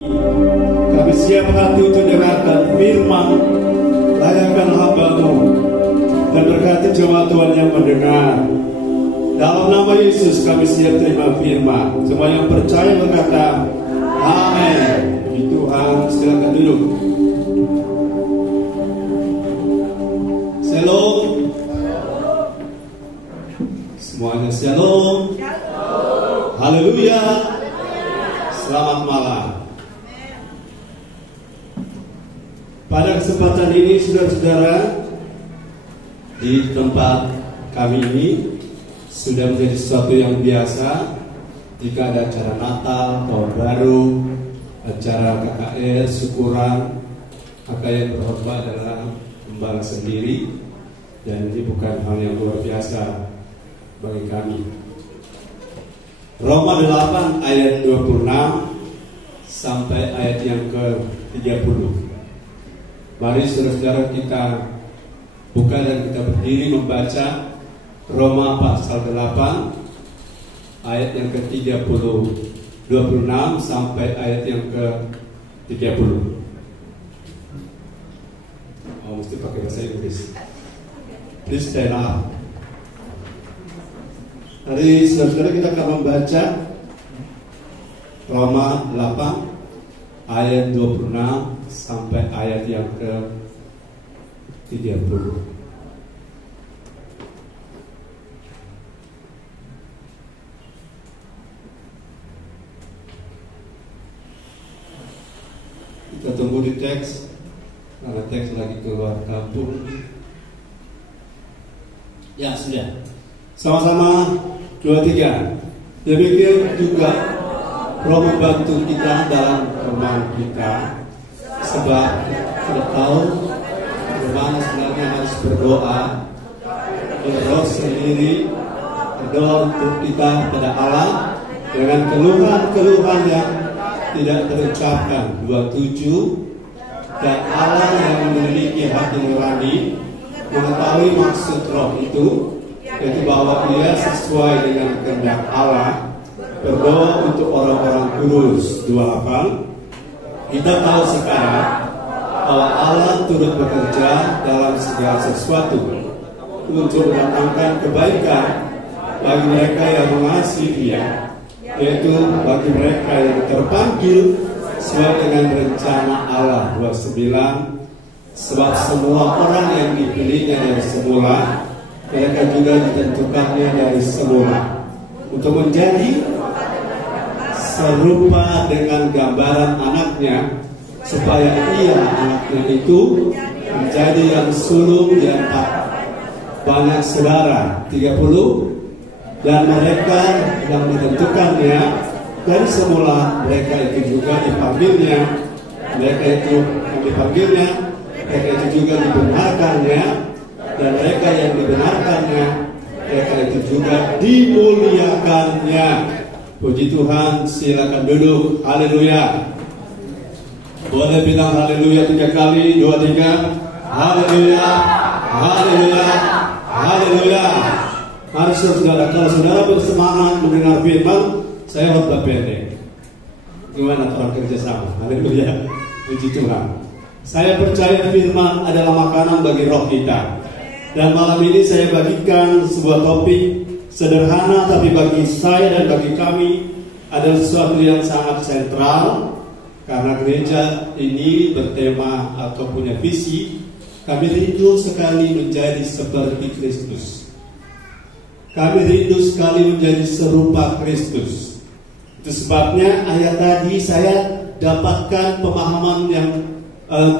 Kami siap hati untuk dengarkan firman. Layakkan hamba-Mu dan berkati jemaat Tuhan yang mendengar. Dalam nama Yesus kami siap terima firman. Semua yang percaya berkata amin. Puji Tuhan, silakan duduk. Shalom. Semuanya shalom. Haleluya. Selamat malam. Pada kesempatan ini, saudara-saudara, di tempat kami ini sudah menjadi sesuatu yang biasa jika ada acara Natal, Tahun Baru, acara KKR, syukuran, maka yang berkhotbah adalah gembala sendiri, dan ini bukan hal yang luar biasa bagi kami. Roma 8 ayat 26 sampai ayat yang ke-30. Mari saudara-saudara kita buka dan kita berdiri membaca Roma pasal 8 ayat yang ke-30, 26 sampai ayat yang ke-30. Oh, mesti pakai bahasa Inggris. Please stand up. Hari saudara-saudara kita akan membaca Roma 8 ayat 26 sampai ayat yang ke-30. Kita tunggu di teks, karena teks lagi keluar kampung. Ya, sudah. Sama-sama 2, 3. Demikian juga Roh membantu kita dalam kelemahan kita, sebab kita tahu bagaimana sebenarnya harus berdoa. Roh sendiri berdoa untuk kita pada Allah dengan keluhan-keluhan yang tidak terucapkan. 27. Dan Allah yang memiliki hati nurani mengetahui maksud Roh itu, yaitu bahwa Ia sesuai dengan kehendak Allah berdoa untuk orang-orang kudus. 28. Kita tahu sekarang bahwa Allah turut bekerja dalam segala sesuatu untuk mendatangkan kebaikan bagi mereka yang mengasihi Dia, yaitu bagi mereka yang terpanggil sesuai dengan rencana Allah. 29. Sebab semua orang yang dipilihnya dari semula, mereka juga ditentukannya dari semula untuk menjadi serupa dengan gambaran anaknya, supaya ia, anaknya itu, menjadi yang sulung di antara banyak saudara. 30. Dan mereka yang ditentukannya dari semula, mereka itu juga dipanggilnya. Mereka itu yang dipanggilnya, mereka itu juga dibenarkannya. Dan mereka yang dibenarkannya, mereka itu juga dimuliakannya. Puji Tuhan, silakan duduk. Haleluya. Boleh bilang haleluya 3 kali, 2, 3. Haleluya, haleluya, haleluya. Mari saudara, kalau saudara bersemangat mendengar firman, saya khotbah pendek. Gimana orang kerja sama? Haleluya. Puji Tuhan. Saya percaya firman adalah makanan bagi roh kita. Dan malam ini saya bagikan sebuah topik sederhana, tapi bagi saya dan bagi kami adalah sesuatu yang sangat sentral, karena gereja ini bertema atau punya visi, kami rindu sekali menjadi seperti Kristus. Kami rindu sekali menjadi serupa Kristus. Itu sebabnya ayat tadi saya dapatkan pemahaman yang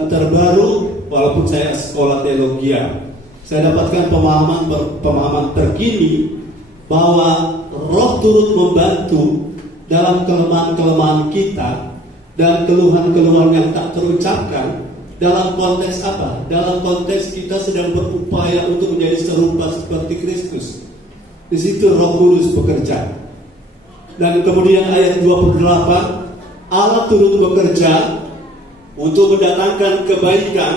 terbaru, walaupun saya sekolah teologi. Saya dapatkan pemahaman terkini bahwa Roh turut membantu dalam kelemahan-kelemahan kita dan keluhan-keluhan yang tak terucapkan. Dalam konteks apa? Dalam konteks kita sedang berupaya untuk menjadi serupa seperti Kristus. Di situ Roh Kudus bekerja. Dan kemudian ayat 28, Allah turut bekerja untuk mendatangkan kebaikan,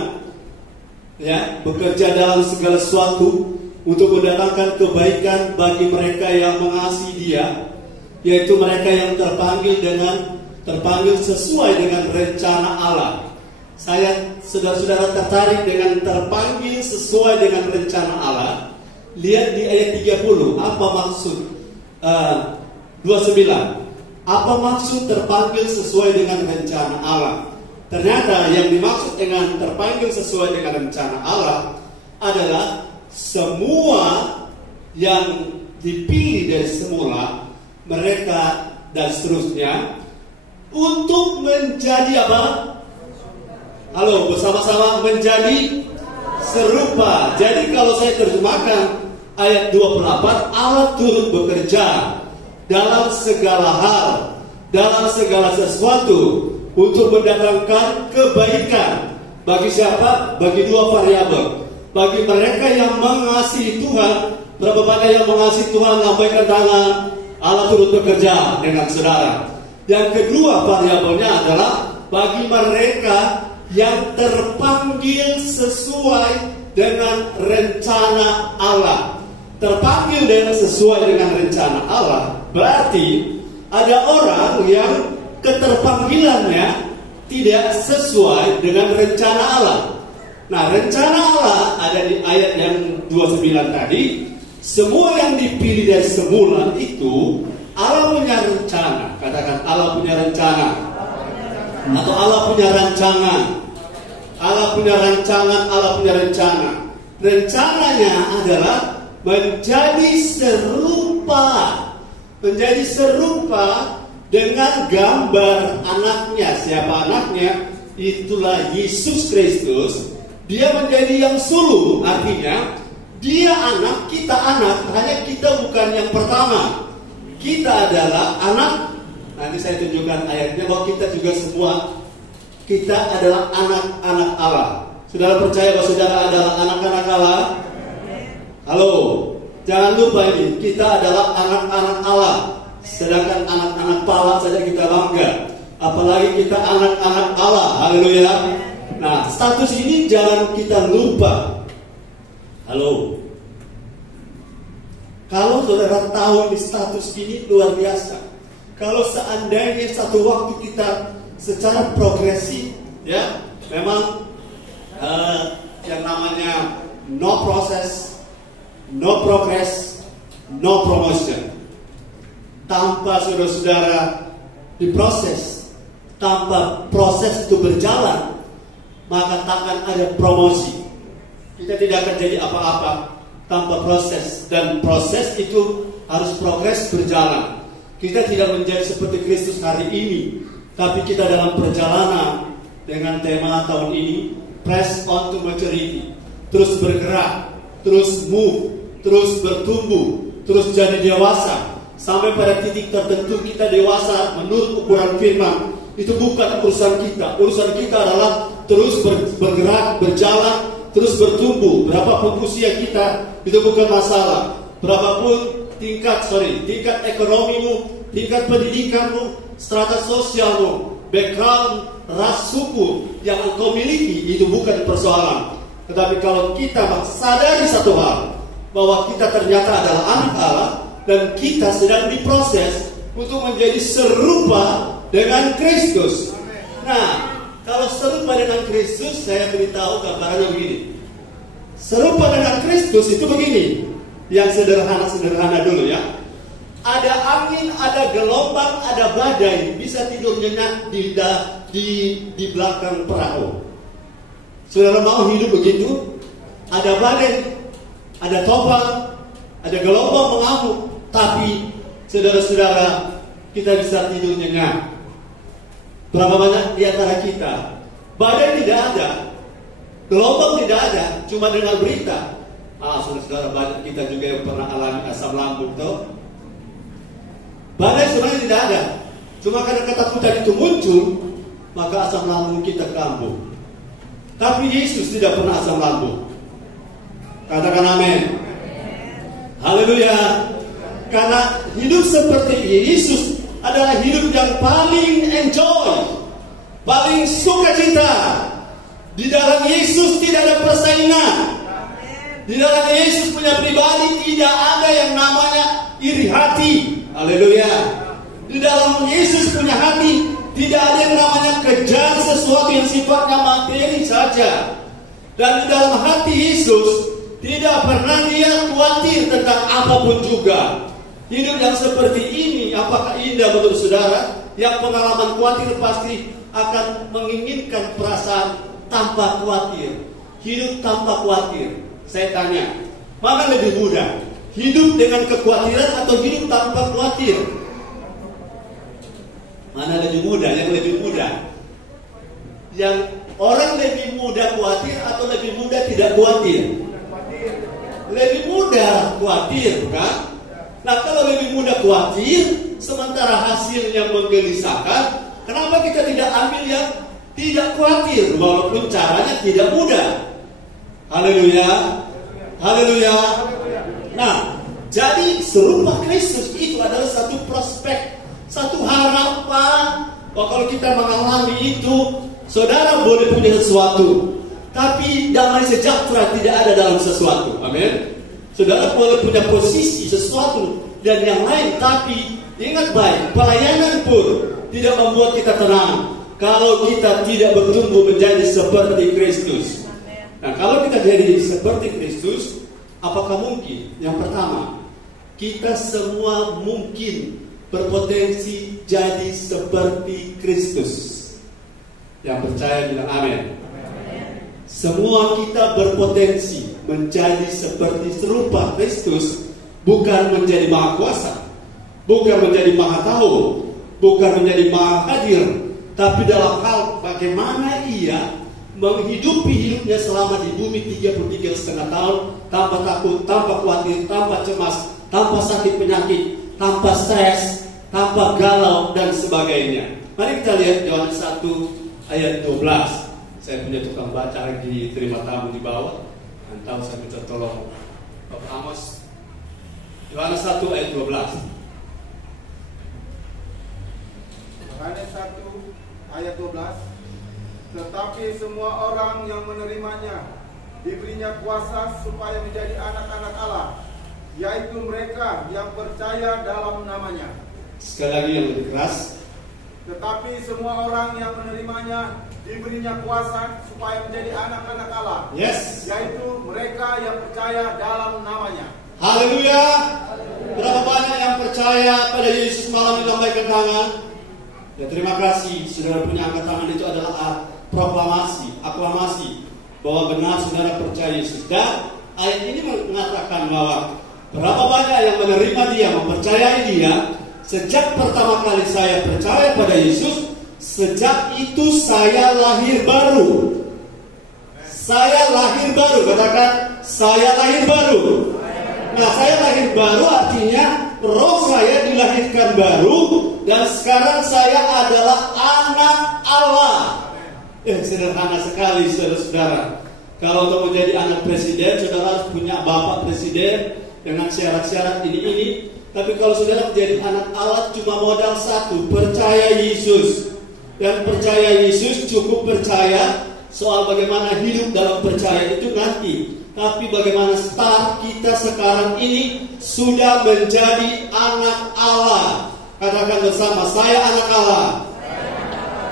ya, bekerja dalam segala sesuatu untuk mendatangkan kebaikan bagi mereka yang mengasihi Dia, yaitu mereka yang terpanggil dengan terpanggil sesuai dengan rencana Allah. Saya, saudara-saudara, tertarik dengan terpanggil sesuai dengan rencana Allah. Lihat di ayat 30, apa maksud 29. Apa maksud terpanggil sesuai dengan rencana Allah? Ternyata yang dimaksud dengan terpanggil sesuai dengan rencana Allah adalah semua yang dipilih dari semula, mereka dan seterusnya, untuk menjadi apa? Halo, bersama-sama menjadi serupa. Jadi kalau saya terjemahkan ayat 28, Allah turut bekerja dalam segala hal, dalam segala sesuatu untuk mendatangkan kebaikan. Bagi siapa? Bagi dua variabel. Bagi mereka yang mengasihi Tuhan. Berapa banyak yang mengasihi Tuhan? Lambaikan tangan. Allah turut bekerja dengan saudara. Yang kedua variabelnya adalah bagi mereka yang terpanggil sesuai dengan rencana Allah. Terpanggil dengan sesuai dengan rencana Allah berarti ada orang yang keterpanggilannya tidak sesuai dengan rencana Allah. Nah, rencana Allah ada di ayat yang 29 tadi. Semua yang dipilih dari semula itu Allah punya rencana. Katakan Allah punya rencana. Atau Allah punya rancangan. Allah punya rancangan, Allah punya rencana. Rencananya adalah menjadi serupa dengan gambar anaknya. Siapa anaknya? Itulah Yesus Kristus. Dia menjadi yang sulung, artinya dia anak, kita anak. Hanya kita bukan yang pertama. Kita adalah anak. Nanti saya tunjukkan ayatnya bahwa kita juga semua, kita adalah anak-anak Allah. Saudara percaya bahwa saudara adalah anak-anak Allah? Halo, jangan lupa ini, kita adalah anak-anak Allah. Sedangkan anak-anak pala saja kita bangga, apalagi kita anak-anak Allah. Haleluya. Nah, status ini jangan kita lupa. Halo, kalau saudara tahu di status ini luar biasa. Kalau seandainya satu waktu kita secara progresif, ya, memang yang namanya no process, no progress, no promotion. Tanpa saudara-saudara diproses, tanpa proses itu berjalan, maka takkan ada promosi. Kita tidak akan jadi apa-apa tanpa proses. Dan proses itu harus progres berjalan. Kita tidak menjadi seperti Kristus hari ini, tapi kita dalam perjalanan dengan tema tahun ini, press on to maturity. Terus bergerak, terus move, terus bertumbuh, terus jadi dewasa. Sampai pada titik tertentu kita dewasa menurut ukuran firman. Itu bukan urusan kita. Urusan kita adalah terus bergerak, berjalan, terus bertumbuh. Berapapun usia kita, itu bukan masalah. Berapapun tingkat ekonomimu, tingkat pendidikanmu, strata sosialmu, background, ras, suku yang engkau miliki, itu bukan persoalan. Tetapi kalau kita sadari satu hal, bahwa kita ternyata adalah anak Allah, dan kita sedang diproses untuk menjadi serupa dengan Kristus. Nah, kalau serupa dengan Kristus, saya beritahu gambarannya begini. Serupa dengan Kristus itu begini. Yang sederhana-sederhana dulu ya. Ada angin, ada gelombang, ada badai, bisa tidur nyenyak di belakang perahu. Saudara mau hidup begitu? Ada badai, ada topan, ada gelombang mengamuk, tapi saudara-saudara, kita bisa tidur nyenyak. Berapa banyak di antara kita badai tidak ada, gelombang tidak ada, cuma dengar berita. Saudara-saudara, banyak kita juga yang pernah alami asam lambung, toh? Badai sebenarnya tidak ada, cuma karena ketakutan itu muncul, maka asam lambung kita kambuh. Tapi Yesus tidak pernah asam lambung. Katakan amin. Haleluya. Karena hidup seperti Yesus adalah hidup yang paling enjoy, paling sukacita. Di dalam Yesus tidak ada persaingan. Di dalam Yesus punya pribadi tidak ada yang namanya iri hati. Haleluya. Di dalam Yesus punya hati Tidak ada yang namanya kejar sesuatu yang sifatnya materi saja. Dan di dalam hati Yesus tidak pernah dia khawatir tentang apapun juga. Hidup yang seperti ini apakah indah menurut saudara? Yang pengalaman khawatir pasti akan menginginkan perasaan tanpa khawatir. Hidup tanpa khawatir. Saya tanya, mana lebih mudah? Hidup dengan kekhawatiran atau hidup tanpa khawatir? Mana lebih mudah? Yang lebih mudah? Yang orang lebih mudah khawatir atau lebih mudah tidak khawatir? Lebih mudah khawatir, kan? Nah, kalau lebih mudah khawatir, sementara hasilnya menggelisahkan, kenapa kita tidak ambil yang tidak khawatir, walaupun caranya tidak mudah? Haleluya, haleluya. Nah, jadi serupa Kristus itu adalah satu prospek, satu harapan. Kalau kita mengalami itu, saudara boleh punya sesuatu, tapi damai sejahtera tidak ada dalam sesuatu. Amin. Saudara boleh punya posisi sesuatu dan yang lain, tapi ingat baik, pelayanan pun tidak membuat kita tenang kalau kita tidak bertumbuh menjadi seperti Kristus. Nah, kalau kita jadi seperti Kristus, apakah mungkin? Yang pertama, kita semua mungkin berpotensi jadi seperti Kristus. Yang percaya bilang amin. Semua kita berpotensi menjadi seperti serupa Kristus, bukan menjadi maha kuasa, bukan menjadi maha tahu, bukan menjadi maha hadir, tapi dalam hal bagaimana ia menghidupi hidupnya selama di bumi 33,5 tahun tanpa takut, tanpa khawatir, tanpa cemas, tanpa sakit penyakit, tanpa stres, tanpa galau dan sebagainya. Mari kita lihat Yohanes 1 ayat 12. Saya punya tukang baca lagi terima tamu di bawah. Tahu saya minta tolong Bapak Amos. Yohanes 1 ayat 12. Yohanes 1 ayat 12. Tetapi semua orang yang menerimanya diberinya kuasa supaya menjadi anak-anak Allah, yaitu mereka yang percaya dalam namanya. Sekali lagi yang lebih keras. Tetapi semua orang yang menerimanya diberinya kuasa supaya menjadi anak-anak Allah. Yes. Yaitu mereka yang percaya dalam namanya. Haleluya. Berapa banyak yang percaya pada Yesus malam ini? Lambaikan tangan. Ya, terima kasih. Saudara punya angkat tangan itu adalah proklamasi, aklamasi bahwa benar saudara percaya Yesus. Dan ayat ini mengatakan bahwa berapa banyak yang menerima dia, mempercayai dia. Sejak pertama kali saya percaya pada Yesus, sejak itu saya lahir baru. Saya lahir baru, katakan saya lahir baru. Nah, saya lahir baru artinya roh saya dilahirkan baru dan sekarang saya adalah anak Allah. Sederhana sekali saudara-saudara. Kalau untuk menjadi anak presiden, saudara harus punya bapak presiden dengan syarat-syarat ini. Tapi kalau saudara menjadi anak Allah cuma modal satu, percaya Yesus. Dan percaya Yesus cukup percaya, soal bagaimana hidup dalam percaya itu nanti. Tapi bagaimana start kita sekarang ini sudah menjadi anak Allah. Katakan bersama, saya anak Allah.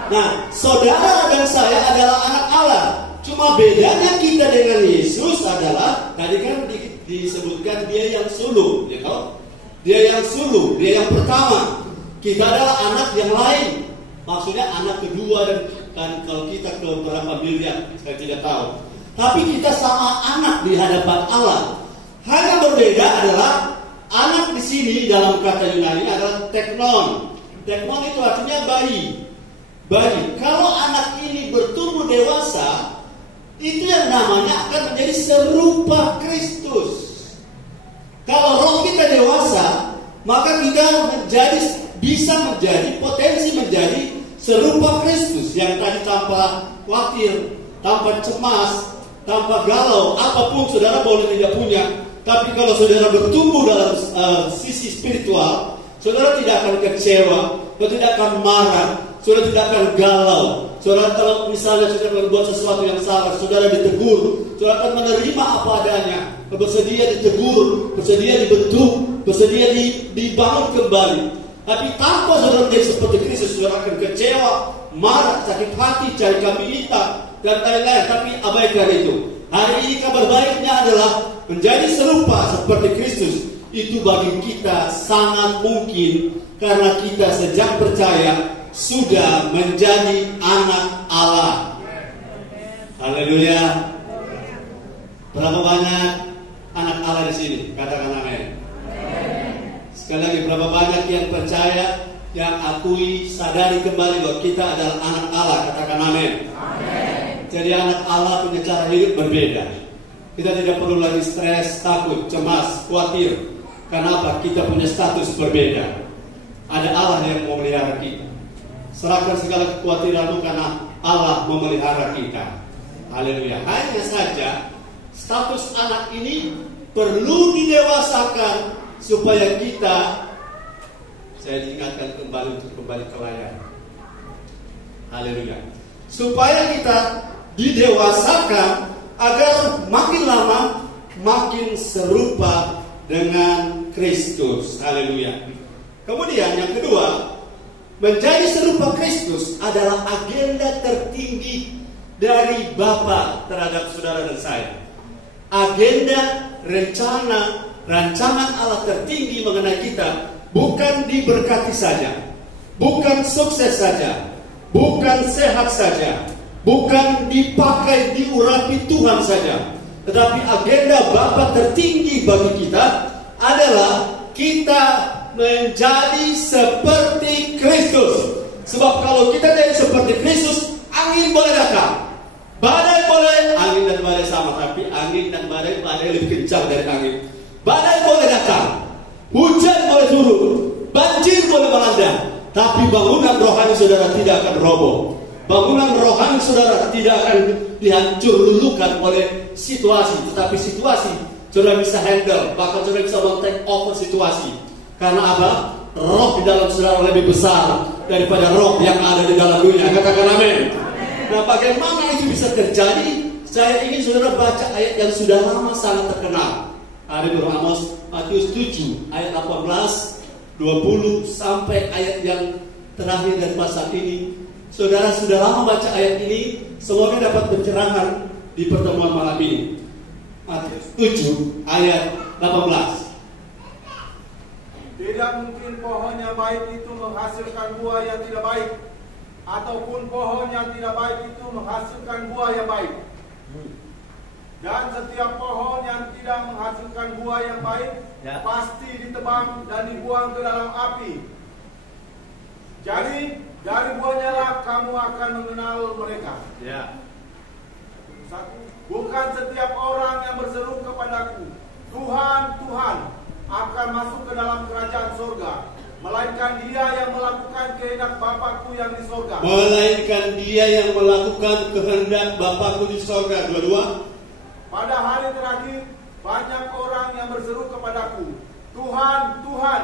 Nah, saudara dan saya adalah anak Allah. Cuma bedanya kita dengan Yesus adalah, tadi kan disebutkan dia yang sulung, ya toh? Dia yang sulung, dia yang pertama. Kita adalah anak yang lain. Maksudnya anak kedua dan kalau kita ke berapa miliar, saya tidak tahu. Tapi kita sama anak di hadapan Allah. Hanya berbeda adalah anak di sini dalam kata Yunani adalah teknon. Teknon itu artinya bayi. Bayi. Kalau anak ini bertumbuh dewasa, itu yang namanya akan menjadi serupa Kristus. Kalau roh kita dewasa, maka kita bisa menjadi potensi menjadi serupa Kristus yang tadi tanpa khawatir, tanpa cemas, tanpa galau, apapun saudara boleh tidak punya. Tapi kalau saudara bertumbuh dalam sisi spiritual, saudara tidak akan kecewa, saudara tidak akan marah, saudara tidak akan galau. Saudara kalau misalnya saudara membuat sesuatu yang salah, saudara ditegur, saudara akan menerima apa adanya, bersedia ditegur, bersedia dibentuk, bersedia dibangun kembali. Tapi tanpa saudara menjadi seperti Kristus, saudara akan kecewa, marah, sakit hati, cari kambing hitam, dan lain-lain. Tapi abaikan itu. Hari ini kabar baiknya adalah menjadi serupa seperti Kristus. Itu bagi kita sangat mungkin, karena kita sejak percaya sudah menjadi anak Allah. Haleluya. Berapa banyak anak Allah di sini? Katakan amin. Sekali lagi, berapa banyak yang percaya, yang akui, sadari kembali bahwa kita adalah anak Allah? Katakan amin. Jadi anak Allah punya cara hidup berbeda. Kita tidak perlu lagi stres, takut, cemas, khawatir. Kenapa? Kita punya status berbeda. Ada Allah yang memelihara kita. Serahkan segala kekhawatiranmu karena Allah memelihara kita. Haleluya. Hanya saja status anak ini perlu didewasakan supaya kita, saya diingatkan kembali untuk kembali ke layar. Haleluya. Supaya kita didewasakan agar makin lama makin serupa dengan Kristus. Haleluya. Kemudian yang kedua, menjadi serupa Kristus adalah agenda tertinggi dari Bapa terhadap saudara dan saya. Agenda, rencana, rancangan Allah tertinggi mengenai kita bukan diberkati saja, bukan sukses saja, bukan sehat saja, bukan dipakai, diurapi Tuhan saja. Tetapi agenda Bapa tertinggi bagi kita adalah kita menjadi seperti Kristus. Sebab kalau kita jadi seperti Kristus, angin boleh datang, badai boleh, angin dan badai sama, tapi angin dan badai lebih kencang dari angin. Badai boleh datang, hujan boleh turun, banjir boleh melanda, tapi bangunan rohani saudara tidak akan roboh. Bangunan rohani saudara tidak akan dihancur lulukan oleh situasi, tetapi situasi saudara bisa handle, bahkan saudara bisa take over situasi. Karena apa? Roh di dalam saudara lebih besar daripada roh yang ada di dalam dunia. Katakan amin. Nah, bagaimana itu bisa terjadi? Saya ingin saudara baca ayat yang sudah lama sangat terkenal. Ada di Amos, Matius 7 ayat 18, 20 sampai ayat yang terakhir dan pasal ini. Saudara sudah lama baca ayat ini, semoga dapat pencerahan di pertemuan malam ini. Matius 7 ayat 18. Tidak mungkin pohon yang baik itu menghasilkan buah yang tidak baik, ataupun pohon yang tidak baik itu menghasilkan buah yang baik. Dan setiap pohon yang tidak menghasilkan buah yang baik pasti ditebang dan dibuang ke dalam api. Jadi dari buahnya lah kamu akan mengenal mereka. Bukan setiap orang yang berseru kepadaku, Tuhan, Tuhan, akan masuk ke dalam kerajaan surga, melainkan dia yang melakukan kehendak Bapakku yang di surga. Melainkan dia yang melakukan kehendak Bapakku di surga. Dua-dua. Pada hari terakhir, banyak orang yang berseru kepadaku, Tuhan, Tuhan,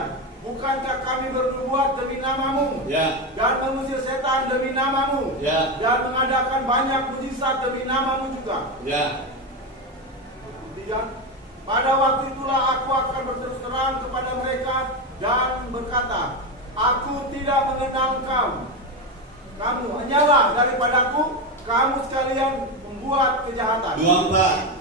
bukankah kami bernubuat demi namamu, dan mengusir setan demi namamu, dan mengadakan banyak mujizat demi namamu juga. Kemudian, pada waktu itulah aku akan berterus terang kepada mereka dan berkata, aku tidak mengenal kamu hanyalah daripadaku, kamu sekalian membuat kejahatan. 24.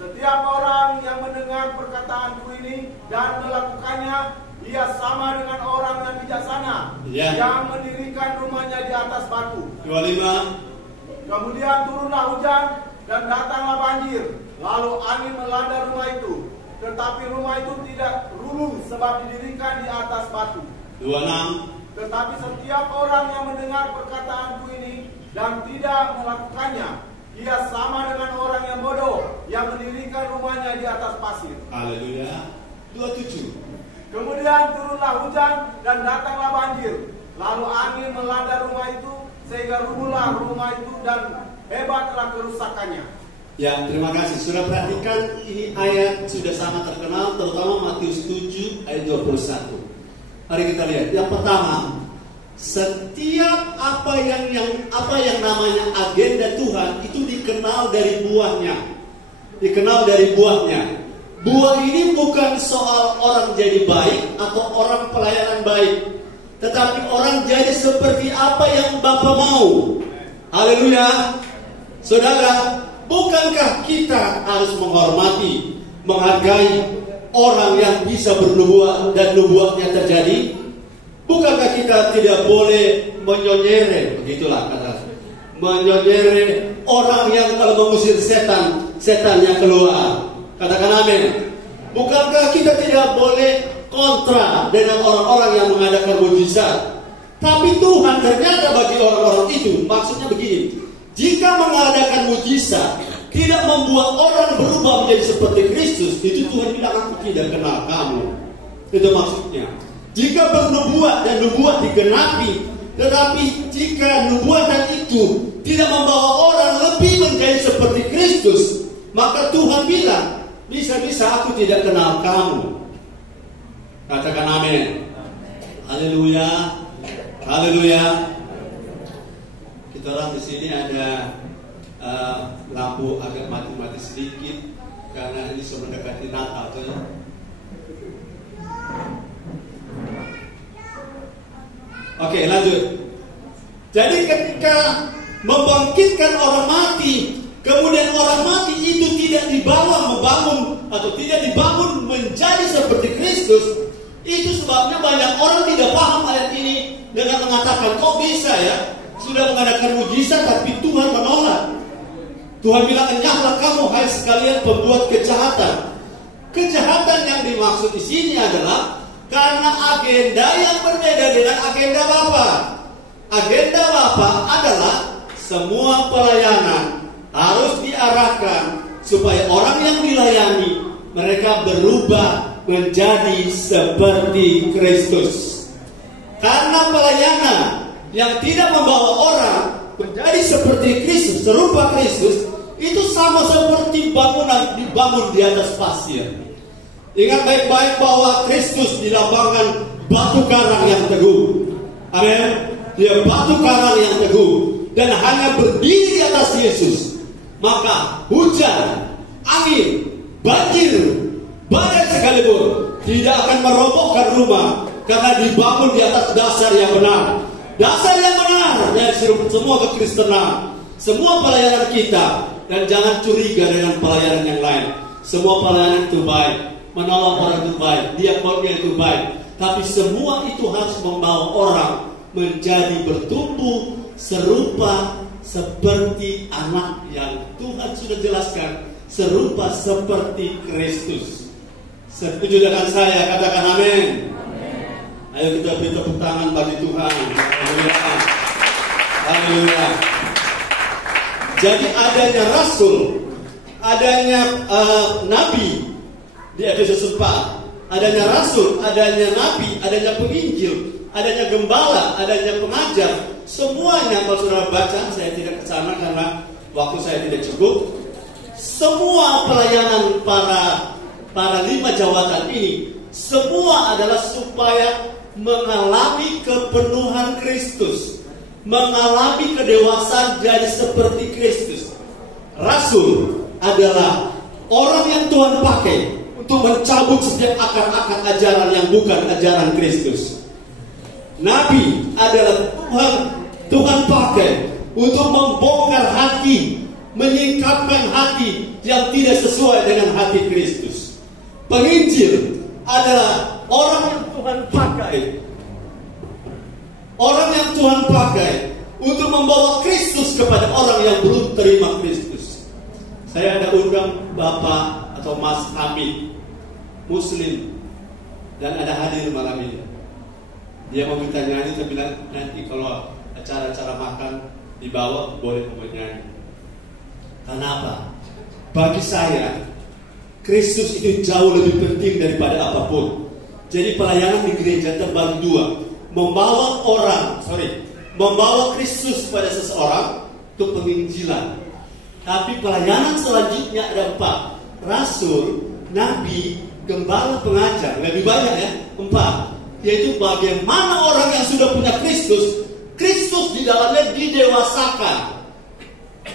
Setiap orang yang mendengar perkataanku ini dan melakukannya, ia sama dengan orang yang bijaksana, yang mendirikan rumahnya di atas batu. 25. Kemudian turunlah hujan dan datanglah banjir, lalu angin melanda rumah itu, tetapi rumah itu tidak runtuh sebab didirikan di atas batu. 26. Tetapi setiap orang yang mendengar perkataanku ini dan tidak melakukannya, ia sama dengan orang yang bodoh yang mendirikan rumahnya di atas pasir. Haleluya. 27. Kemudian turunlah hujan dan datanglah banjir, lalu angin melanda rumah itu sehingga runtuhlah rumah itu dan hebatlah kerusakannya. Ya, terima kasih. Sudah perhatikan, ini ayat sudah sangat terkenal, terutama Matius 7 ayat 21. Mari kita lihat. Yang pertama, setiap apa yang namanya agenda Tuhan itu dikenal dari buahnya. Dikenal dari buahnya. Buah ini bukan soal orang jadi baik atau orang pelayanan baik, tetapi orang jadi seperti apa yang Bapa mau. Haleluya. Saudara, bukankah kita harus menghormati, menghargai orang yang bisa bernubuat dan nubuatnya terjadi? Bukankah kita tidak boleh menyonyere, begitulah kata, menyonyere orang yang kalau mengusir setan, setannya keluar. Katakan amin. Bukankah kita tidak boleh kontra dengan orang-orang yang mengadakan mujizat? Tapi Tuhan ternyata bagi orang-orang itu, maksudnya begini, jika mengadakan mujizat tidak membuat orang berubah menjadi seperti Kristus, itu Tuhan bilang, aku tidak kenal kamu. Itu maksudnya. Jika bernubuat dan nubuat digenapi, tetapi jika nubuatan itu tidak membawa orang lebih menjadi seperti Kristus, maka Tuhan bilang, bisa-bisa aku tidak kenal kamu. Katakan amin. Haleluya. Haleluya. Kita orang di sini ada lampu agak mati-mati sedikit karena ini sudah mendekati Natal, tuh. Oke, lanjut. Jadi ketika membangkitkan orang mati, kemudian orang mati itu tidak membangun atau tidak dibangun menjadi seperti Kristus, itu sebabnya banyak orang tidak paham ayat ini dengan mengatakan, kok bisa ya, sudah mengadakan mujizat tapi Tuhan menolak. Tuhan bilang, enyahlah kamu hai sekalian pembuat kejahatan. Kejahatan yang dimaksud di sini adalah karena agenda yang berbeda dengan agenda Bapa. Agenda Bapa adalah semua pelayanan harus diarahkan supaya orang yang dilayani mereka berubah menjadi seperti Kristus. Karena pelayanan yang tidak membawa orang menjadi seperti Kristus, serupa Kristus, itu sama seperti bangunan dibangun di atas pasir. Ingat baik-baik bahwa Kristus dilambangkan batu karang yang teguh. Amin. Dia batu karang yang teguh dan hanya berdiri di atas Yesus. Maka hujan, angin, banjir, badai sekalipun tidak akan merobohkan rumah karena dibangun di atas dasar yang benar. Dasar yang benar dari semua kekristenan, semua pelayanan kita. Dan jangan curiga dengan pelayanan yang lain. Semua pelayanan itu baik, menolong orang itu baik, diakonnya itu baik. Tapi semua itu harus membawa orang menjadi bertumbuh serupa seperti anak yang Tuhan sudah jelaskan, serupa seperti Kristus. Setuju dengan saya? Katakan amin. Ayo kita beri tepuk tangan bagi Tuhan. Haleluya. Haleluya. Jadi adanya rasul, adanya nabi di Efesus 4, adanya rasul, adanya nabi, adanya penginjil, adanya gembala, adanya pengajar, semuanya kalau saudara baca, saya tidak kesana karena waktu saya tidak cukup. Semua pelayanan para 5 jawatan ini, semua adalah supaya mengalami kepenuhan Kristus, mengalami kedewasaan jadi seperti Kristus. Rasul adalah orang yang Tuhan pakai untuk mencabut setiap akar-akar ajaran yang bukan ajaran Kristus. Nabi adalah Tuhan pakai untuk membongkar hati, menyingkapkan hati yang tidak sesuai dengan hati Kristus. Penginjil adalah orang yang Tuhan pakai, orang yang Tuhan pakai untuk membawa Kristus kepada orang yang belum terima Kristus. Saya ada undang Bapak atau Mas Hamid, Muslim, dan ada hadir malam ini. Dia mau minta nyanyi, saya bilang nanti kalau acara-acara makan dibawa boleh menyanyi. Kenapa? Bagi saya Kristus itu jauh lebih penting daripada apapun. Jadi pelayanan di gereja terbagi 2. Membawa Kristus pada seseorang itu penginjilan. Tapi pelayanan selanjutnya ada 4. Rasul, nabi, gembala, pengajar. Lebih banyak ya, 4. Yaitu bagaimana orang yang sudah punya Kristus, Kristus di dalamnya didewasakan.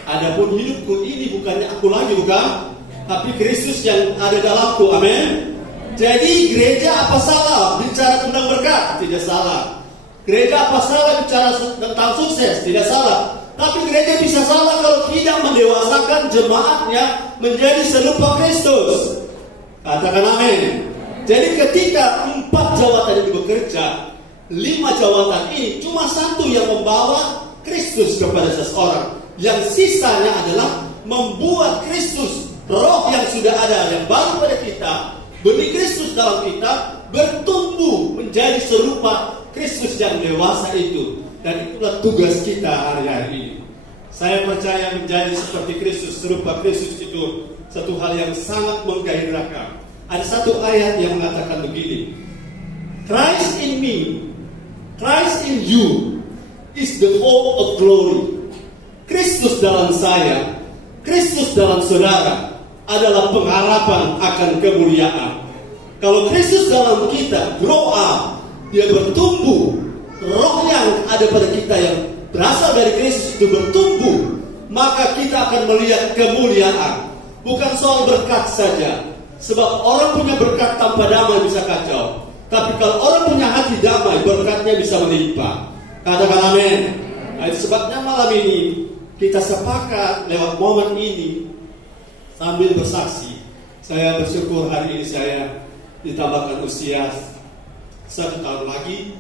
Adapun hidupku ini bukannya aku lagi, bukan? tapi Kristus yang ada dalamku. Amin. Jadi gereja apa salah bicara tentang berkat? Tidak salah. Gereja apa salah bicara tentang sukses? Tidak salah. Tapi gereja bisa salah kalau tidak mendewasakan jemaatnya menjadi serupa Kristus. Katakan amin. Jadi ketika 4 jawatan itu bekerja, 5 jawatan ini cuma satu yang membawa Kristus kepada seseorang. Yang sisanya adalah membuat Kristus, roh yang sudah ada, yang baru pada kita, benih Kristus dalam kita, bertumbuh menjadi serupa Kristus yang dewasa itu. Dan itulah tugas kita hari-hari ini. Saya percaya menjadi seperti Kristus, serupa Kristus itu satu hal yang sangat menggairahkan. Ada satu ayat yang mengatakan begini, Christ in me, Christ in you is the hope of glory. Kristus dalam saya, Kristus dalam saudara adalah pengharapan akan kemuliaan. Kalau Kristus dalam kita grow up, dia bertumbuh, roh yang ada pada kita yang berasal dari Kristus itu bertumbuh, maka kita akan melihat kemuliaan. Bukan soal berkat saja, sebab orang punya berkat tanpa damai bisa kacau. Tapi kalau orang punya hati damai, berkatnya bisa melimpah. Katakan amin. Nah, itu sebabnya malam ini kita sepakat lewat momen ini sambil bersaksi. Saya bersyukur hari ini saya ditambahkan usia 1 tahun lagi,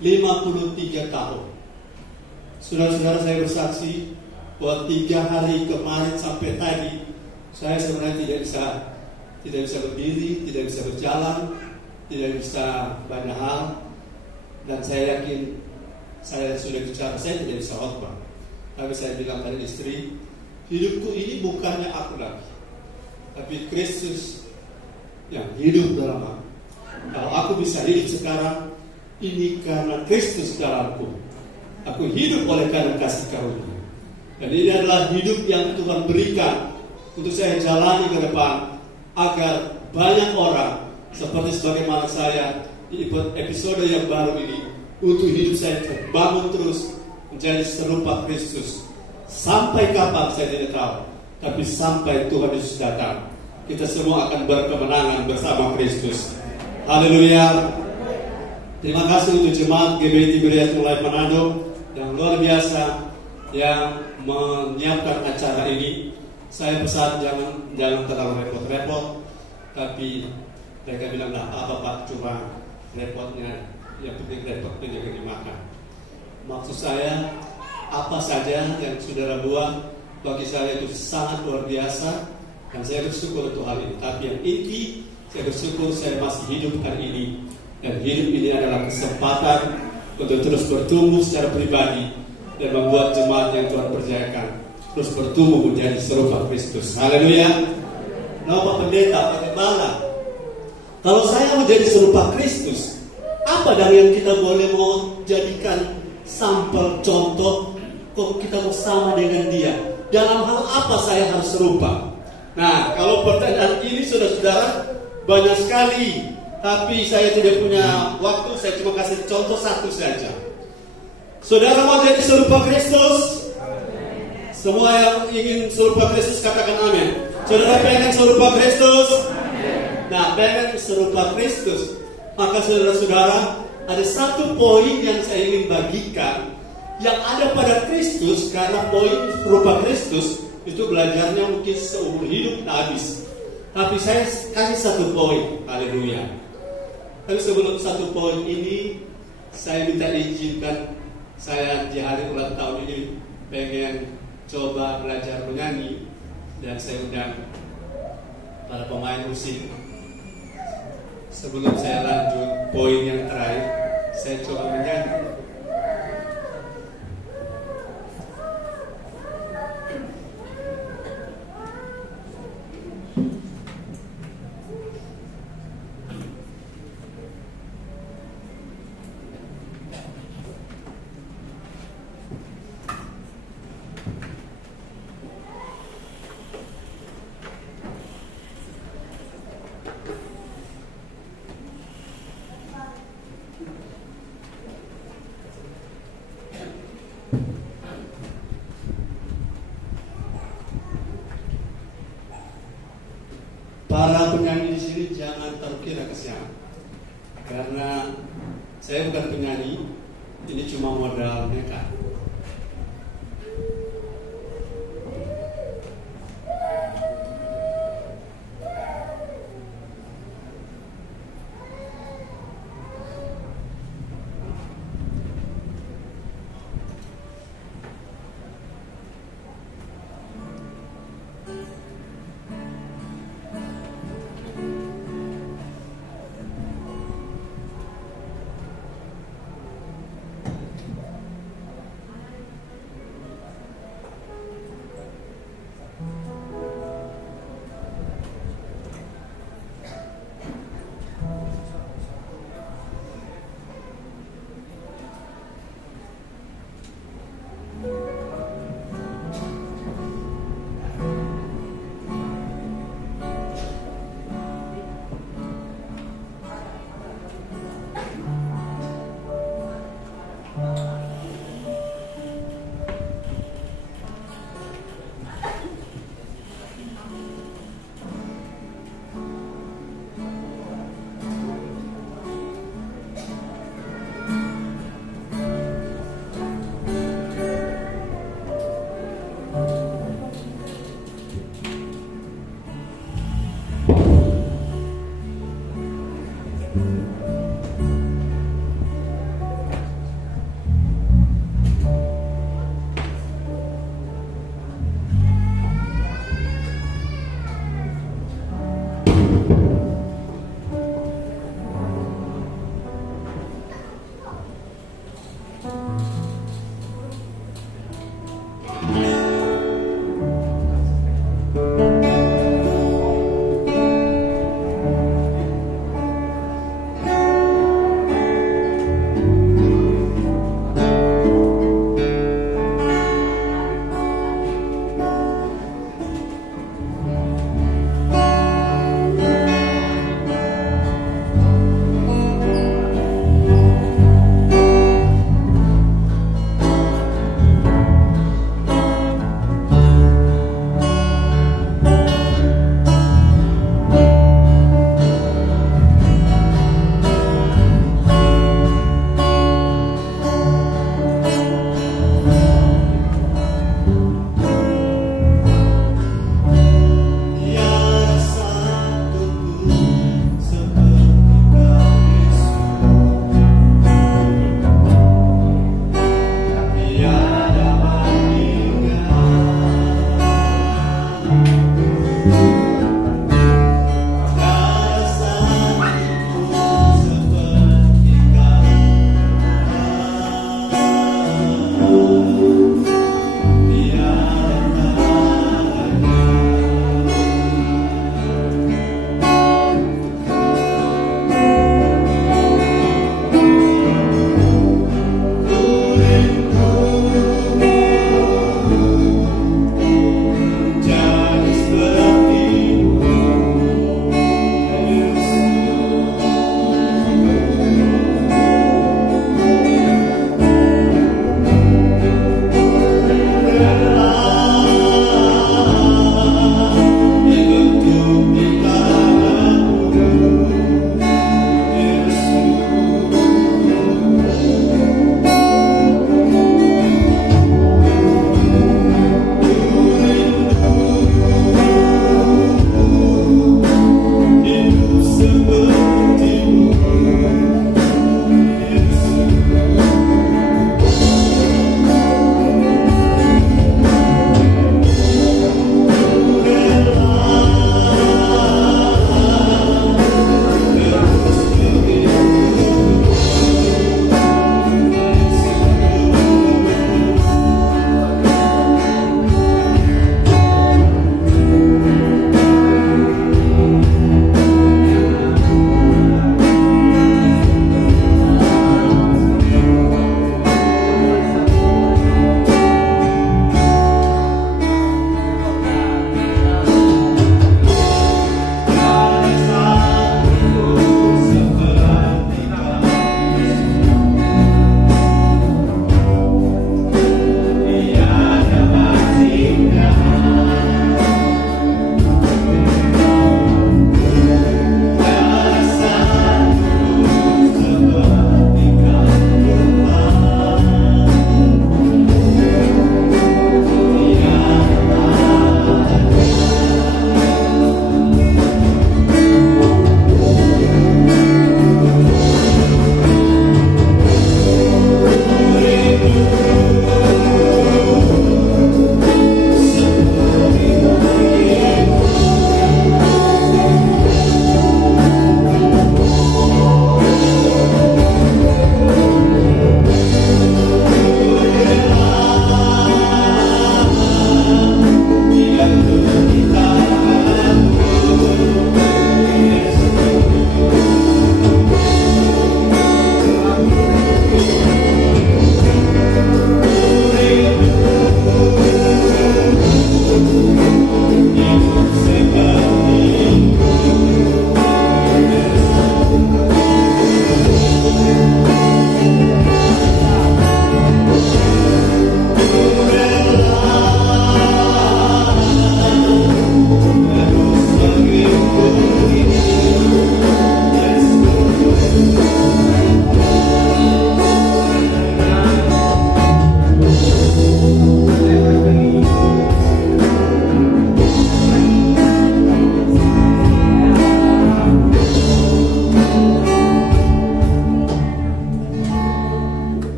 53 tahun. Saudara-saudara, saya bersaksi bahwa 3 hari kemarin sampai tadi saya sebenarnya tidak bisa berdiri, tidak bisa berjalan, tidak bisa banyak hal. Dan saya yakin saya sudah bicara, saya tidak bisa khotbah. Tapi saya bilang pada istri, hidupku ini bukannya aku lagi, tapi Kristus yang hidup dalam aku. Kalau aku bisa hidup sekarang, ini karena Kristus dalamku. Aku hidup oleh karena kasih karunia. Dan ini adalah hidup yang Tuhan berikan untuk saya jalani ke depan, agar banyak orang seperti sebagaimana saya di episode yang baru ini, untuk hidup saya terbangun terus menjadi serupa Kristus. Sampai kapan saya tidak tahu, tapi sampai Tuhan Yesus datang, kita semua akan berkemenangan bersama Kristus. Haleluya. Terima kasih untuk jemaat GBI Tiberias Mulai Manado yang luar biasa yang menyiapkan acara ini. Saya pesan jangan terlalu repot-repot, tapi mereka bilang apa Pak, cuma repotnya, yang penting repotnya jangan dimakan. Maksud saya, apa saja yang saudara buat bagi saya itu sangat luar biasa, dan saya bersyukur untuk hal ini. Tapi yang inti, saya bersyukur saya masih hidup hari ini, dan hidup ini adalah kesempatan untuk terus bertumbuh secara pribadi dan membuat jemaat yang Tuhan percayakan terus bertumbuh menjadi serupa Kristus. Haleluya. Nah, Pak Pendeta, Pak Gembala, kalau saya menjadi serupa Kristus, apa dari yang kita boleh mau jadikan sampel contoh? Kok kita mau sama dengan dia? Dalam hal apa saya harus serupa? Nah, kalau pertanyaan ini saudara-saudara banyak sekali, tapi saya tidak punya waktu. Saya cuma kasih contoh satu saja. Saudara mau jadi serupa Kristus? Semua yang ingin serupa Kristus katakan amin. Saudara pengen serupa Kristus? Nah, pengen serupa Kristus, maka saudara-saudara, ada satu poin yang saya ingin bagikan yang ada pada Kristus. Karena poin serupa Kristus itu belajarnya mungkin seumur hidup habis. Tapi saya kasih satu poin. Haleluya. Tapi sebelum satu poin ini, saya minta izinkan, saya di hari ulang tahun ini pengen coba belajar menyanyi, dan saya undang para pemain musik. Sebelum saya lanjut poin yang terakhir, saya coba menyanyi. para penyanyi di sini jangan terkira kesian, karena saya bukan penyanyi, ini cuma modal nekat.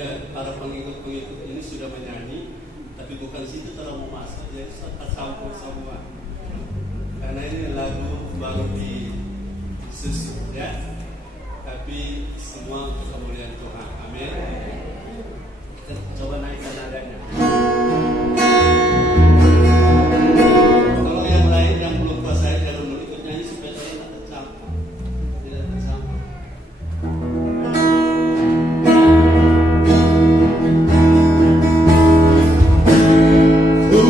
Supaya para pengikut-pengikut ini sudah menyanyi, tapi bukan situ terlalu masuk, jadi tercampur semua. Karena ini lagu baru disusun ya, tapi semua untuk kemuliaan Tuhan. Amin. Kita coba naikkan nadanya. Kalau yang lain yang belum kuasai kalau mau ikut nyanyi supaya tidak tercampur, tidak tercampur. Ku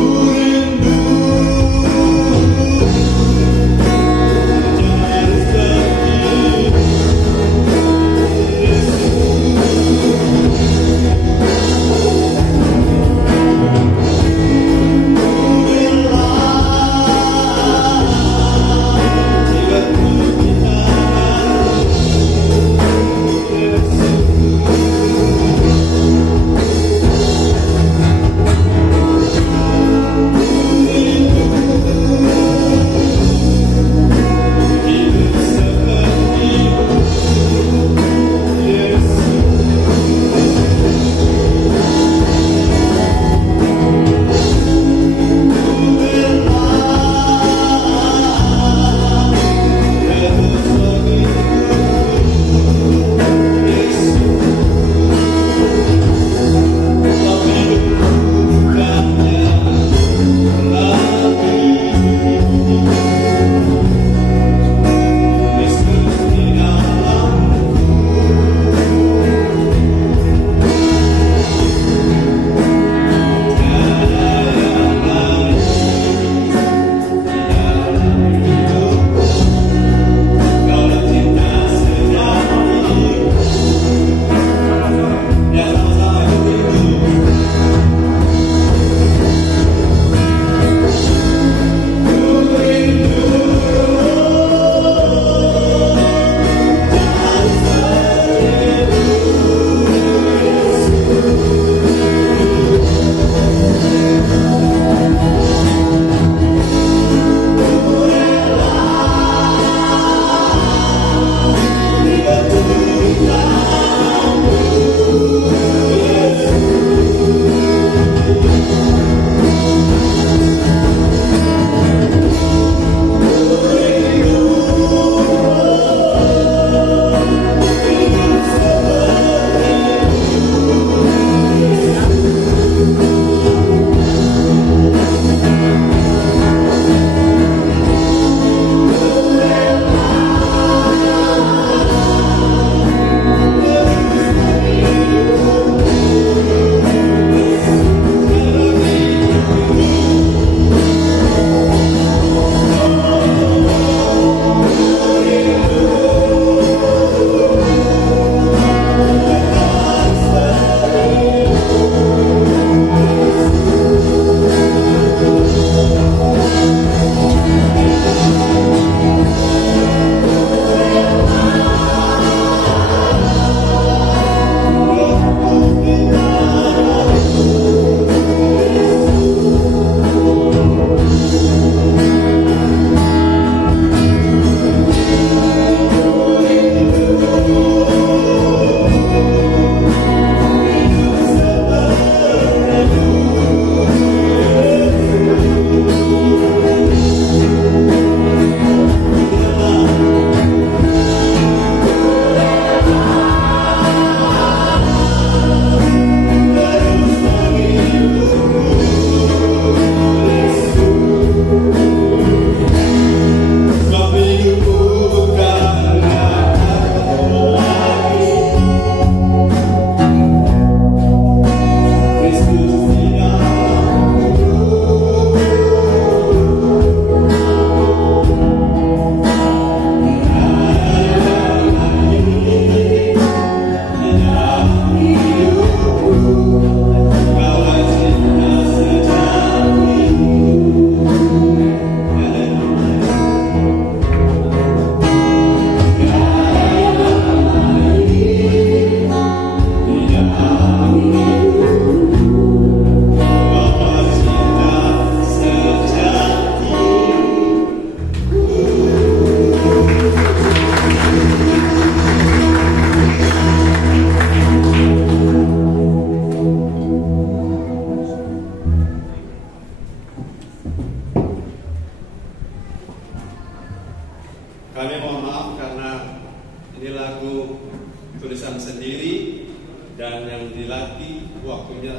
waktunya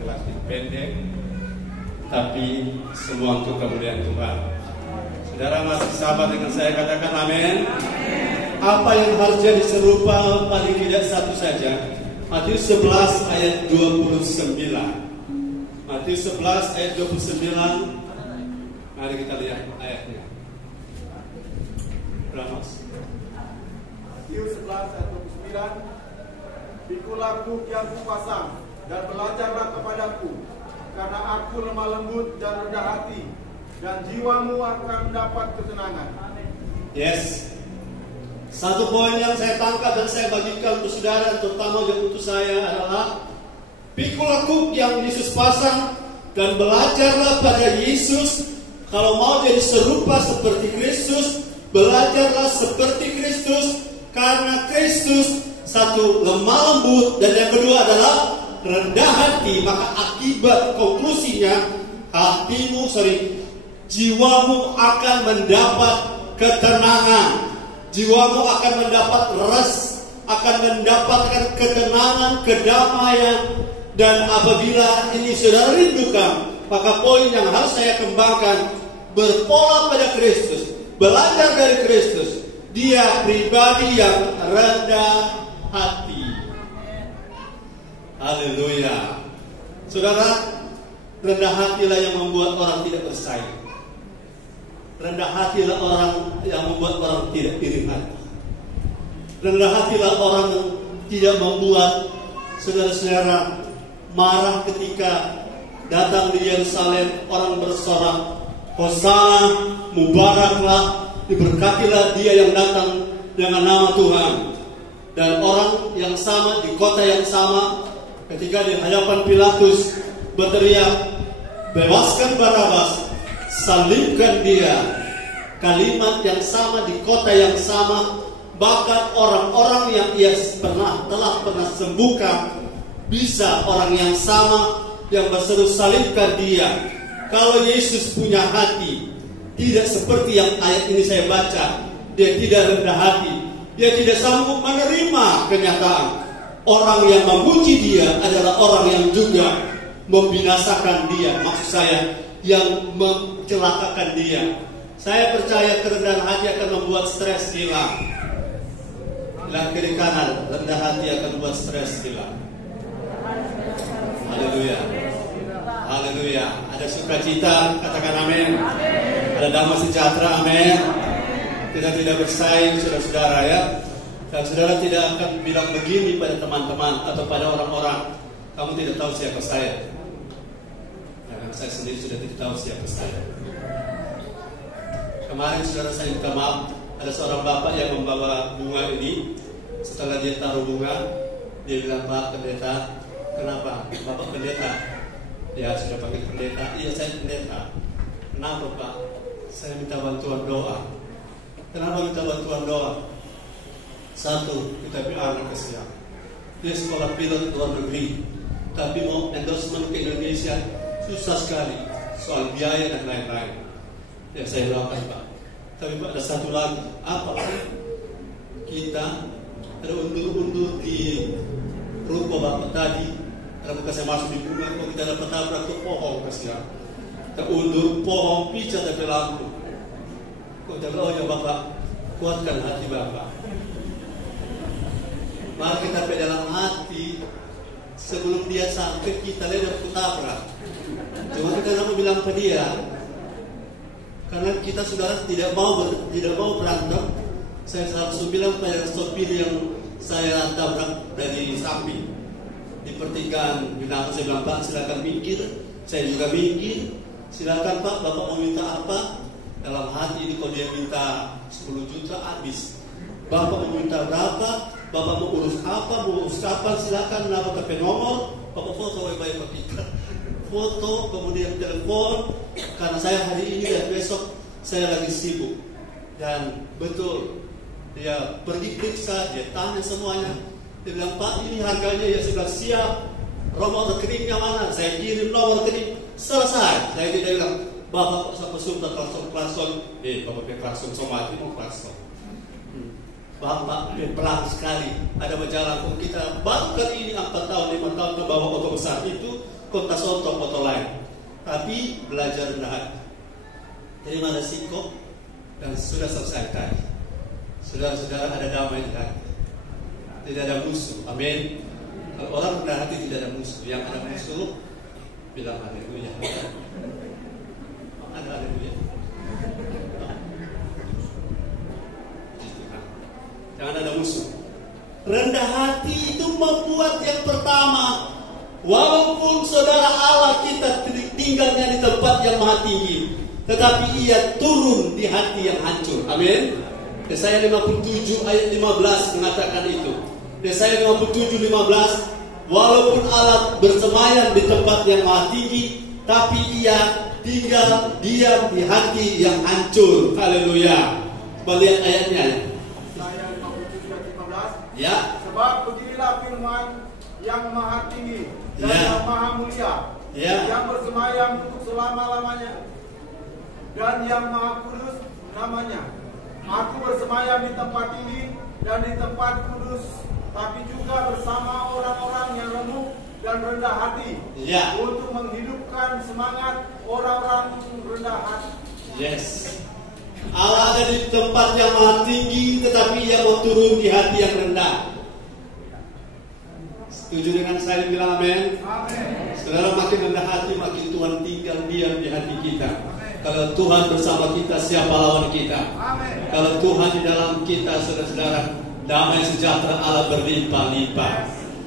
relatif pendek, tapi semua untuk kemuliaan Tuhan. Saudara masih sabar dengan saya, katakan amin. Apa yang harus jadi serupa paling tidak satu saja. Matius 11 ayat 29. Matius 11 ayat 29. Mari kita lihat ayatnya. Berapa? Matius 11 ayat 29. Pikulah kuk yang kupasang dan belajarlah kepadaku, karena aku lemah lembut dan rendah hati, dan jiwamu akan mendapat ketenangan. Yes. Satu poin yang saya tangkap dan saya bagikan untuk saudara, terutama untuk saya adalah pikulah kuk yang Yesus pasang dan belajarlah pada Yesus. Kalau mau jadi serupa seperti Kristus, belajarlah seperti Kristus, karena Kristus satu lemah lembut dan yang kedua adalah rendah hati. Maka akibat konklusinya jiwamu akan mendapat ketenangan. Jiwamu akan mendapat akan mendapatkan ketenangan, kedamaian. Dan apabila ini saudara rindukan, maka poin yang harus saya kembangkan, berpola pada Kristus, belajar dari Kristus. Dia pribadi yang rendah hati. Haleluya. Saudara, rendah hatilah yang membuat orang tidak bersaing. Rendah hatilah orang yang membuat orang tidak iri hati. Rendah hatilah orang yang tidak membuat saudara-saudara marah ketika datang di Yerusalem orang bersorak, Hosana, mubaraklah, diberkatilah dia yang datang dengan nama Tuhan. Dan orang yang sama di kota yang sama ketika di hadapan Pilatus berteriak, bebaskan Barabas, salibkan dia. Kalimat yang sama di kota yang sama, bahkan orang-orang yang ia telah pernah sembuhkan, bisa orang yang sama yang berseru salibkan dia. Kalau Yesus punya hati, tidak seperti yang ayat ini saya baca, dia tidak rendah hati, dia tidak sanggup menerima kenyataan. Orang yang memuji dia adalah orang yang juga membinasakan dia. Maksud saya, yang mencelakakan dia. Saya percaya kerendahan hati akan membuat stres hilang. Bilang kiri kanan, rendah hati akan membuat stres hilang. Haleluya. Haleluya. Ada sukacita, katakan amin. Ada damai sejahtera, amin. Kita tidak bersaing, saudara-saudara ya. Dan saudara tidak akan bilang begini pada teman-teman atau pada orang-orang, kamu tidak tahu siapa saya. Karena saya sendiri sudah tidak tahu siapa saya. Kemarin saudara saya minta maaf, ada seorang bapak yang membawa bunga ini. Setelah dia taruh bunga, dia bilang, Pak pendeta, kenapa? Bapak pendeta? Ya sudah panggil pendeta. Iya saya pendeta. Kenapa Pak? Saya minta bantuan doa. Kenapa minta bantuan doa? Satu, kita punya anak kesian. Dia sekolah pilot luar negeri, tapi mau endorsement ke Indonesia susah sekali, soal biaya dan lain-lain. Ya saya doakan Pak. Tapi Pak ada satu lagi. Apa Pak? Kita ada undur-undur di ruko Bapak tadi. Kalau saya masuk di bunga, kalau kita dapat tabrak ke pohon kesian. Kita undur pohon, picat dari lampu. Kau kita bilang, oh ya Bapak, kuatkan hati Bapak. Maka kita dalam hati, sebelum dia sampai kita lihat kutabrak. Cuma kita mau bilang ke dia, karena kita saudara tidak mau berantem. Saya selalu bilang pada sopir yang saya tabrak dari samping di pertigaan binatang, saya bilang Pak silakan minggir. Saya juga minggir. Silakan Pak, Bapak mau minta apa? Dalam hati ini kalau dia minta 10 juta habis. Bapak mau minta berapa? Bapak mau urus apa? Mau urus kapan? Silakan nama KP nomor. Bapak foto baik Pak kita. Foto, kemudian telepon. Karena saya hari ini dan besok saya lagi sibuk. Dan betul, dia pergi periksa, dia tanya semuanya. Dia bilang, Pak ini harganya ya. Saya bilang, siap. Nomor rekeningnya mana? Saya kirim nomor rekening. Selesai. Saya tidak bilang, Bapak kok sampai sumpah klakson. Bapak pakai klakson somati mau klakson. Bapak pelan sekali. Ada majalah kok kita baru kali ini 4 tahun 5 tahun ke bawah oto besar itu kota sontok foto lain. Tapi belajar rendah hati. Terima kasih kok dan sudah selesai tadi. Saudara-saudara ada damai di hati. Tidak ada musuh. Amin. Kalau orang rendah hati tidak ada musuh. Yang ada musuh bilang haleluya. Ada haleluya. Jangan ada musuh. Rendah hati itu membuat yang pertama, walaupun saudara Allah kita tinggalnya di tempat yang maha tinggi, tetapi ia turun di hati yang hancur. Amin. Yesaya 57 ayat 15 mengatakan itu. Yesaya 57 15, walaupun Allah bersemayam di tempat yang maha tinggi, tapi ia tinggal diam di hati yang hancur. Haleluya. Coba lihat ayatnya. Ya. Sebab beginilah firman yang maha tinggi dan yang maha mulia, yang bersemayam untuk selama-lamanya, dan yang maha kudus namanya. Aku bersemayam di tempat tinggi dan di tempat kudus, tapi juga bersama orang-orang yang remuk dan rendah hati, untuk menghidupkan semangat orang-orang rendah hati. Yes. Allah ada di tempat yang maha tinggi, tetapi ia mau turun di hati yang rendah. Setuju dengan saya bilang amin? Amin. Saudara, makin rendah hati, makin Tuhan tinggal diam di hati kita. Amen. Kalau Tuhan bersama kita, siapa lawan kita? Amen. Kalau Tuhan di dalam kita, saudara-saudara, damai sejahtera Allah berlimpah-limpah.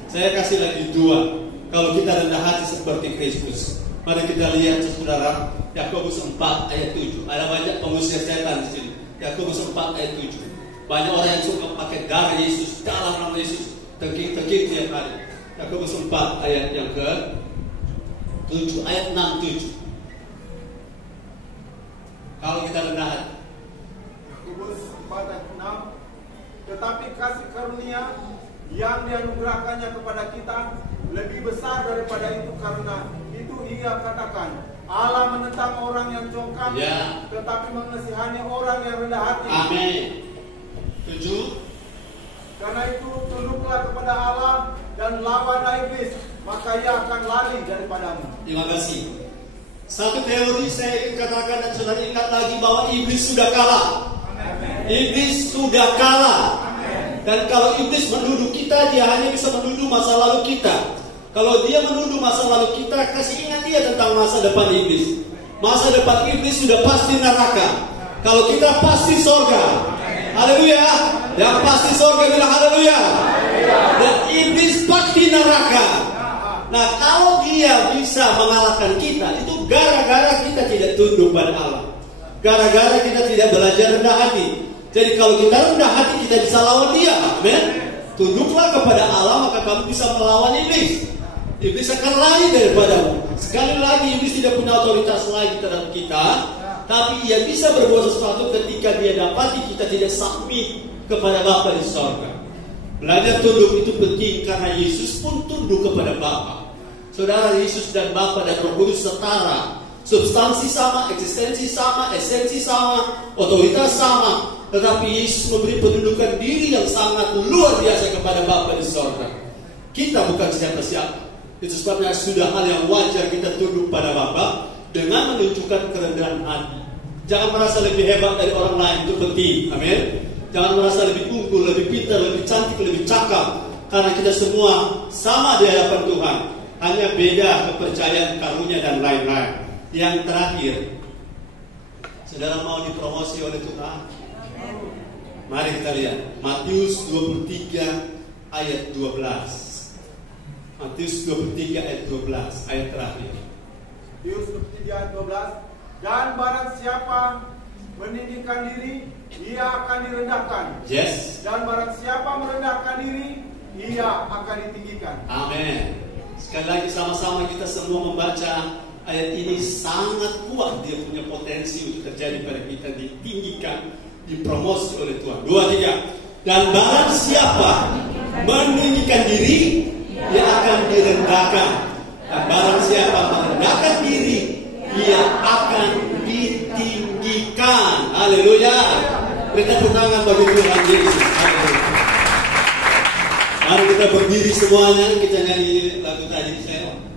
Saya kasih lagi 2. Kalau kita rendah hati seperti Kristus, mari kita lihat saudara, Yakobus 4 ayat 7. Ada banyak pengusir setan di sini. Yakobus 4 ayat 7. Banyak orang yang suka pakai darah Yesus, dalam nama Yesus, tekik-tekik tiap hari. Yakobus 4 ayat yang ke 7, ayat 6 7. Kalau kita rendah hati. Yakobus 4 ayat 6. Tetapi kasih karunia yang dianugerahkannya kepada kita lebih besar daripada itu, karena itu ia katakan, Allah menentang orang yang congkak, tetapi mengasihani orang yang rendah hati. Amin. 7. Karena itu tunduklah kepada Allah dan lawanlah iblis, maka ia akan lari daripadamu. Terima kasih. Satu teori saya ingin katakan dan saudara ingat lagi bahwa iblis sudah kalah. Amen. Iblis sudah kalah. Amen. Dan kalau iblis menuduh kita, dia hanya bisa menuduh masa lalu kita. Kalau dia menuduh masa lalu kita, kasih ingat dia tentang masa depan iblis. Masa depan iblis sudah pasti neraka. Kalau kita pasti surga. Haleluya. Yang pasti surga bilang haleluya. Dan iblis pasti neraka. Nah, kalau dia bisa mengalahkan kita, itu gara-gara kita tidak tunduk pada Allah. Gara-gara kita tidak belajar rendah hati. Jadi kalau kita rendah hati, kita bisa lawan dia. Amin. Tunduklah kepada Allah, maka kamu bisa melawan iblis. Iblis akan lari daripadamu. Sekali lagi, iblis tidak punya otoritas lagi terhadap kita, tapi ia bisa berbuat sesuatu ketika dia dapati kita tidak submit kepada Bapa di sorga. Belajar tunduk itu penting karena Yesus pun tunduk kepada Bapa. Saudara, Yesus dan Bapa dan Roh Kudus setara. Substansi sama, eksistensi sama, esensi sama, otoritas sama. Tetapi Yesus memberi pendudukan diri yang sangat luar biasa kepada Bapa di sorga. Kita bukan siapa-siapa. Itu sebabnya sudah hal yang wajar kita tunduk pada Bapa dengan menunjukkan kerendahan hati. Jangan merasa lebih hebat dari orang lain, itu penting. Amin. Jangan merasa lebih unggul, lebih pintar, lebih cantik, lebih cakap. Karena kita semua sama di hadapan Tuhan. Hanya beda kepercayaan, karunia dan lain-lain. Yang terakhir, saudara mau dipromosi oleh Tuhan? Mari kita lihat Matius 23 ayat 12. Matius 23 ayat 12, ayat terakhir. Matius 23 ayat 12. Dan barang siapa meninggikan diri, ia akan direndahkan. Yes. Dan barang siapa merendahkan diri, ia akan ditinggikan. Amin. Sekali lagi sama-sama kita semua membaca ayat ini, sangat kuat dia punya potensi untuk terjadi pada kita, ditinggikan, dipromosi oleh Tuhan. 2, 3. Dan barang siapa meninggikan diri, dia akan direndahkan. Dan barang siapa merendahkan diri, ia akan ditinggikan. Haleluya. Beri tepuk tangan bagi Tuhan Yesus. Mari kita berdiri semuanya, kita nyanyi lagu tadi saya.